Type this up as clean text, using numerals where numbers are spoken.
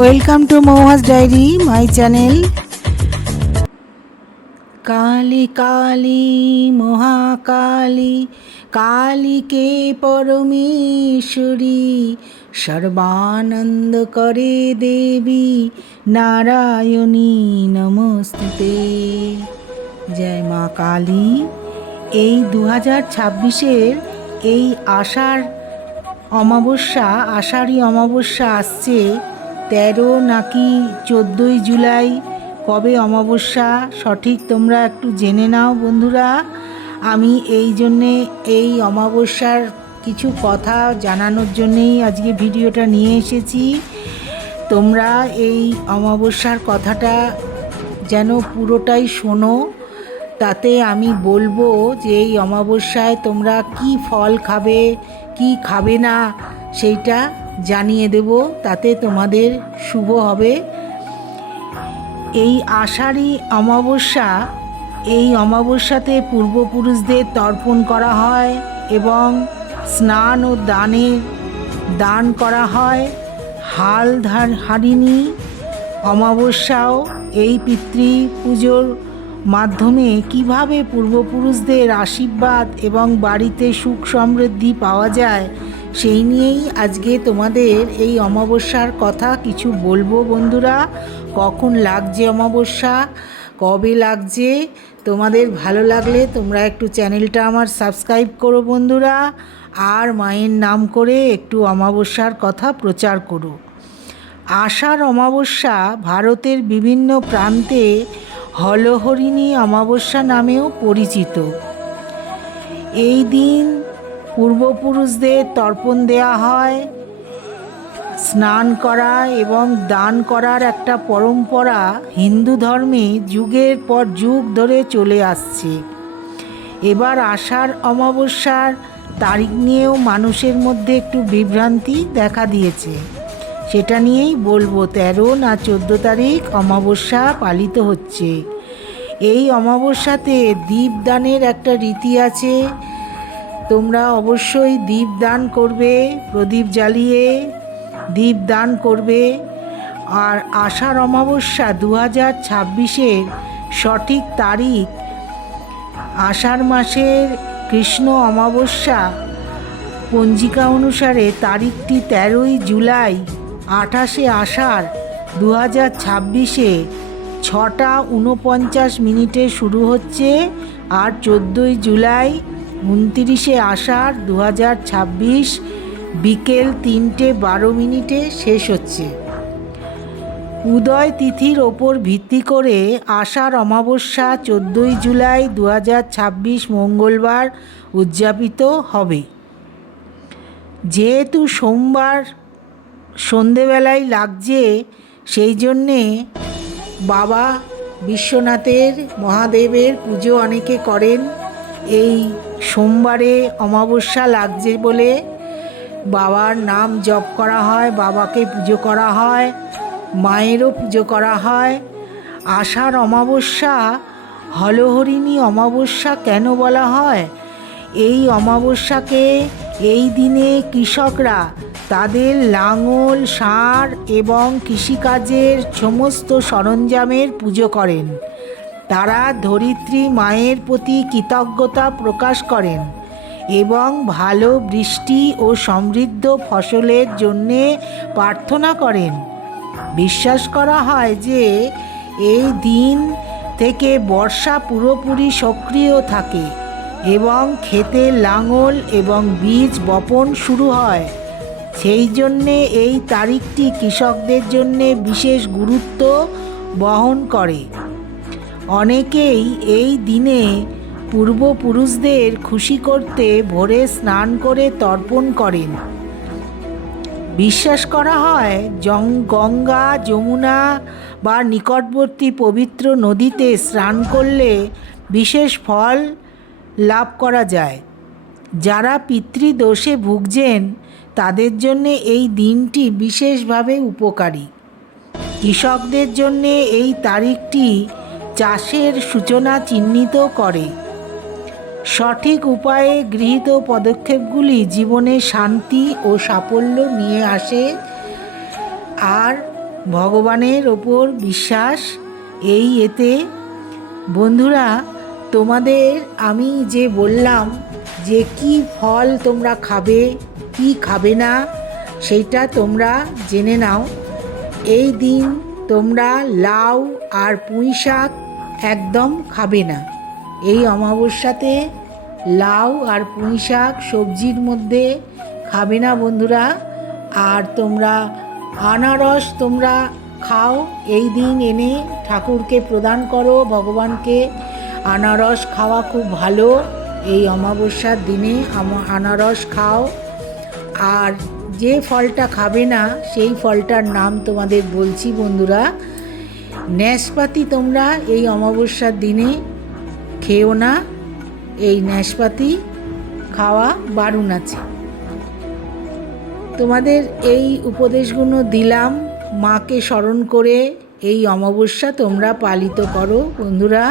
Welcome to Mouhas diary my channel. Kali Kali Mahakali, কালীকে পরমেশ্বরী, সর্বানন্দ করে দেবী নারায়ণী নমস্তুতে। জয় মা কালী। এই 2026-এর এই আষাঢ় অমাবস্যা, আষাঢ়ী অমাবস্যা আসছে 13 নাকি 14ই জুলাই। কবে অমাবস্যা সঠিক তোমরা একটু জেনে নাও বন্ধুরা। আমি এই জন্যে এই অমাবস্যার কিছু কথা জানানোর জন্যেই আজকে ভিডিওটা নিয়ে এসেছি। তোমরা এই অমাবস্যার কথাটা যেন পুরোটাই শোনো, তাতে আমি বলবো যে এই অমাবস্যায় তোমরা কি ফল খাবে কি খাবে না সেইটা জানিয়ে দেব, তাতে তোমাদের শুভ হবে। এই আষাঢ়ী অমাবস্যা, এই অমাবস্যাতে পূর্বপুরুষদের তর্পণ করা হয় এবং স্নান ও দান করা হয়। হারিণী অমাবস্যাও এই পিতৃ পুজোর মাধ্যমে কিভাবে পূর্বপুরুষদের আশীর্বাদ এবং বাড়িতে সুখ সমৃদ্ধি পাওয়া যায় সেই নিয়েই আজকে তোমাদের এই অমাবস্যার কথা কিছু বলবো বন্ধুরা। কখন লাগছে অমাবস্যা, কবে লাগছে, তোমাদের ভালো লাগলে তোমরা একটু চ্যানেলটা আমার সাবস্ক্রাইব করো বন্ধুরা, আর মায়ের নাম করে একটু অমাবস্যার কথা প্রচার করো। আষাঢ় অমাবস্যা ভারতের বিভিন্ন প্রান্তে হলহরিণী অমাবস্যা নামেও পরিচিত। এই দিন পূর্বপুরুষদের তর্পণ দেয়া হয়। স্নান করা এবং দান করার একটা পরম্পরা হিন্দু ধর্মে যুগের পর যুগ ধরে চলে আসছে। এবার আষাঢ় অমাবস্যার তারিখ নিয়েও মানুষের মধ্যে একটু বিভ্রান্তি দেখা দিয়েছে, সেটা নিয়েই বলবো। 13 না 14 তারিখ অমাবস্যা পালিত হচ্ছে। এই অমাবস্যাতে দীপদানের একটা রীতি আছে। তোমরা অবশ্যই দীপদান করবে, প্রদীপ জ্বালিয়ে দীপদান করবে। আর আষাঢ় অমাবস্যা 2026-এর সঠিক তারিখ আষাঢ় মাসের কৃষ্ণ অমাবস্যা পঞ্জিকা অনুসারে তারিখটি 13ই জুলাই। 28শে আষাঢ় 2026-এ 6টা 49 শুরু হচ্ছে, আর 14ই জুলাই 29শে আষাঢ় 2026 বিকেল 3:12 শেষ হচ্ছে। উদয় তিথির ওপর ভিত্তি করে আষাঢ় অমাবস্যা 14ই জুলাই 2026 মঙ্গলবার উদযাপিত হবে। যেহেতু সোমবার সন্ধেবেলায় লাগছে, সেই জন্যে বাবা বিশ্বনাথের মহাদেবের পুজো অনেকে করেন। এই সোমবারে অমাবস্যা লাগছে বলে বাবার নাম জপ করা হয়, বাবাকে পুজো করা হয়, মায়েরও পুজো করা হয়। আষাঢ় অমাবস্যা হলহরিণী অমাবস্যা কেন বলা হয়? এই অমাবস্যাকে এই দিনে কৃষকরা তাদের লাঙল, ষাঁড় এবং কৃষিকাজের সমস্ত সরঞ্জামের পুজো করেন। তারা ধরিত্রী মায়ের প্রতি কৃতজ্ঞতা প্রকাশ করেন এবং ভালো বৃষ্টি ও সমৃদ্ধ ফসলের জন্যে প্রার্থনা করেন। বিশ্বাস করা হয় যে এই দিন থেকে বর্ষা পুরোপুরি সক্রিয় থাকে এবং ক্ষেতে লাঙল এবং বীজ বপন শুরু হয়। সেই জন্যে এই তারিখটি কৃষকদের জন্যে বিশেষ গুরুত্ব বহন করে। অনেকেই এই দিনে পূর্বপুরুষদের খুশি করতে ভোরে স্নান করে তর্পণ করেন। বিশ্বাস করা হয় গঙ্গা, যমুনা বা নিকটবর্তী পবিত্র নদীতে স্নান করলে বিশেষ ফল লাভ করা যায়। যারা পিতৃদোষে ভুগছেন তাদের জন্যে এই দিনটি বিশেষভাবে উপকারী। কৃষকদের জন্যে এই তারিখটি চাষের সূচনা চিহ্নিত করে। সঠিক উপায়ে গৃহীত পদক্ষেপগুলি জীবনে শান্তি ও সাফল্য নিয়ে আসে। আর ভগবানের ওপর বিশ্বাস এই এতে। বন্ধুরা, তোমাদের আমি যে বললাম যে কি ফল তোমরা খাবে কি খাবে না সেইটা তোমরা জেনে নাও। এই দিন তোমরা লাউ আর পুঁই শাক একদম খাবে না। এই অমাবস্যাতে লাউ আর পুঁই শাক সবজির মধ্যে খাবে না বন্ধুরা। আর তোমরা আনারস তোমরা খাও, এই দিন এনে ঠাকুরকে প্রদান করো, ভগবানকে। আনারস খাওয়া খুব ভালো, এই অমাবস্যার দিনে আনারস খাও। আর যে ফলটা খাবে না সেই ফলটার নাম তোমাদের বলছি বন্ধুরা। নাশপাতি তোমরা এই অমাবস্যার দিনে খেও না, এই নাশপাতি খাওয়া বারণ আছে। তোমাদের এই উপদেশগুলো দিলাম, মাকে স্মরণ করে এই অমাবস্যা তোমরা পালিত করো বন্ধুরা।